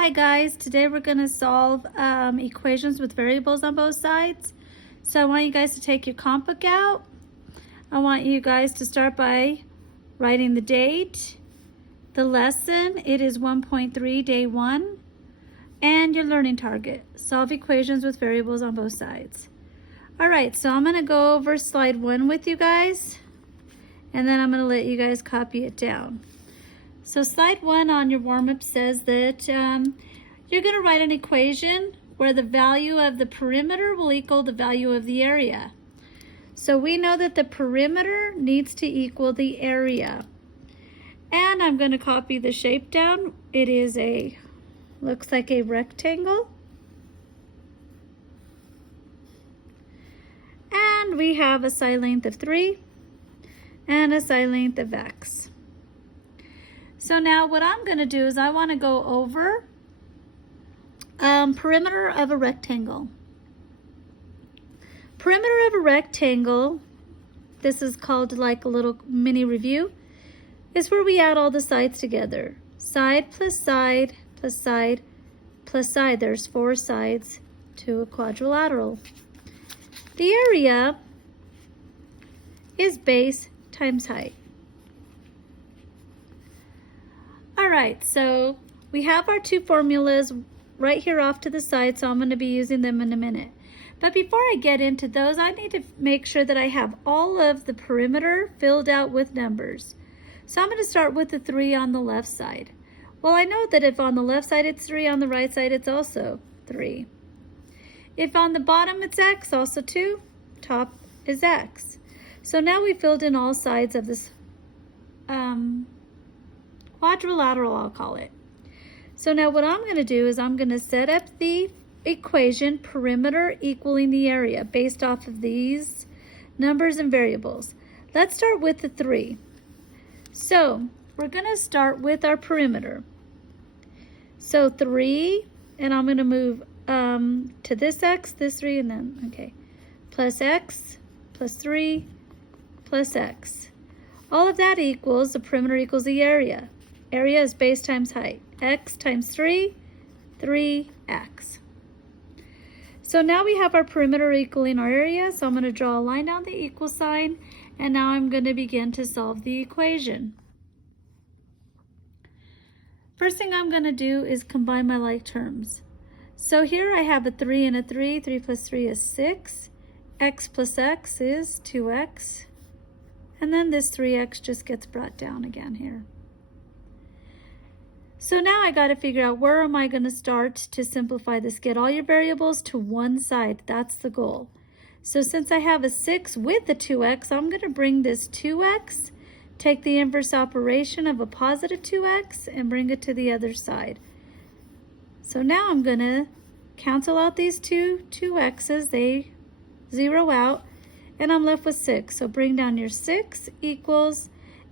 Hi guys, today we're going to solve equations with variables on both sides. So I want you guys to take your comp book out. I want you guys to start by writing the date, the lesson, it is 1.3 day 1, and your learning target. Solve equations with variables on both sides. Alright, so I'm going to go over slide 1 with you guys, and then I'm going to let you guys copy it down. So slide 1 on your warm-up says that you're going to write an equation where the value of the perimeter will equal the value of the area. So we know that the perimeter needs to equal the area. And I'm going to copy the shape down. It is looks like a rectangle. And we have a side length of 3 and a side length of x. So now what I'm going to do is I want to go over perimeter of a rectangle. Perimeter of a rectangle, this is called like a little mini review, is where we add all the sides together. Side plus side plus side plus side. There's 4 sides to a quadrilateral. The area is base times height. Alright, so we have our 2 formulas right here off to the side, so I'm going to be using them in a minute. But before I get into those, I need to make sure that I have all of the perimeter filled out with numbers. So I'm going to start with the 3 on the left side. Well, I know that if on the left side it's 3, on the right side it's also 3. If on the bottom it's x, also 2, top is x. So now we filled in all sides of this quadrilateral, I'll call it. So now what I'm going to do is I'm going to set up the equation perimeter equaling the area based off of these numbers and variables. Let's start with the 3. So we're going to start with our perimeter. So 3, and I'm going to move to this x, this 3, and then, okay, plus x, plus 3, plus x. All of that equals, the perimeter equals the area. Area is base times height. X times 3, 3x. So now we have our perimeter equaling our area, so I'm going to draw a line down the equal sign, and now I'm going to begin to solve the equation. First thing I'm going to do is combine my like terms. So here I have a 3 and a 3. 3 plus 3 is 6. X plus x is 2x. And then this 3x just gets brought down again here. So now I got to figure out where am I going to start to simplify this. Get all your variables to one side. That's the goal. So since I have a 6 with a 2x, I'm going to bring this 2x, take the inverse operation of a positive 2x, and bring it to the other side. So now I'm going to cancel out these 2x's. They zero out, and I'm left with 6. So bring down your 6 equals,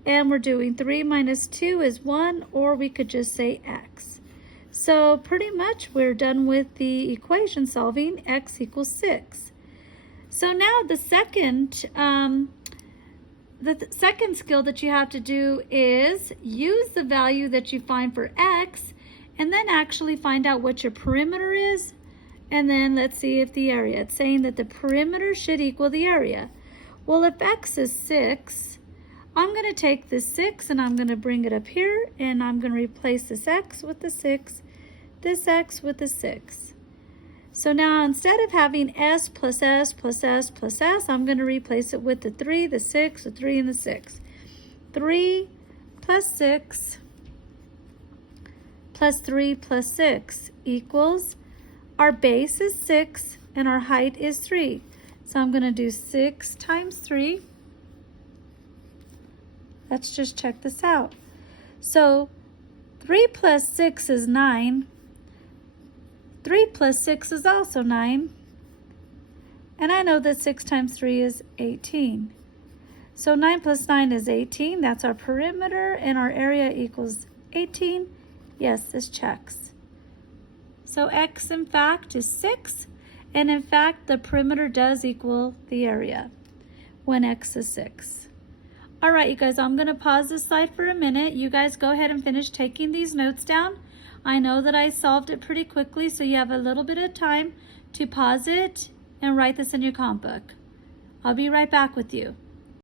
and we're doing 3 minus 2 is 1, or we could just say x. So pretty much we're done with the equation solving. X equals 6. So now the second skill that you have to do is use the value that you find for x, and then actually find out what your perimeter is, and then let's see if the area. It's saying that the perimeter should equal the area. Well, if x is 6, I'm going to take this 6 and I'm going to bring it up here, and I'm going to replace this x with the 6, this x with the 6. So now instead of having s plus s plus s plus s, I'm going to replace it with the 3, the 6, the 3, and the 6. 3 plus 6 plus 3 plus 6 equals, our base is 6 and our height is 3. So I'm going to do 6 times 3. Let's just check this out. So 3 plus 6 is 9. 3 plus 6 is also 9. And I know that 6 times 3 is 18. So 9 plus 9 is 18. That's our perimeter, and our area equals 18. Yes, this checks. So x, in fact, is 6. And in fact, the perimeter does equal the area when x is 6. All right, you guys, I'm going to pause this slide for a minute. You guys go ahead and finish taking these notes down. I know that I solved it pretty quickly, so you have a little bit of time to pause it and write this in your comp book. I'll be right back with you.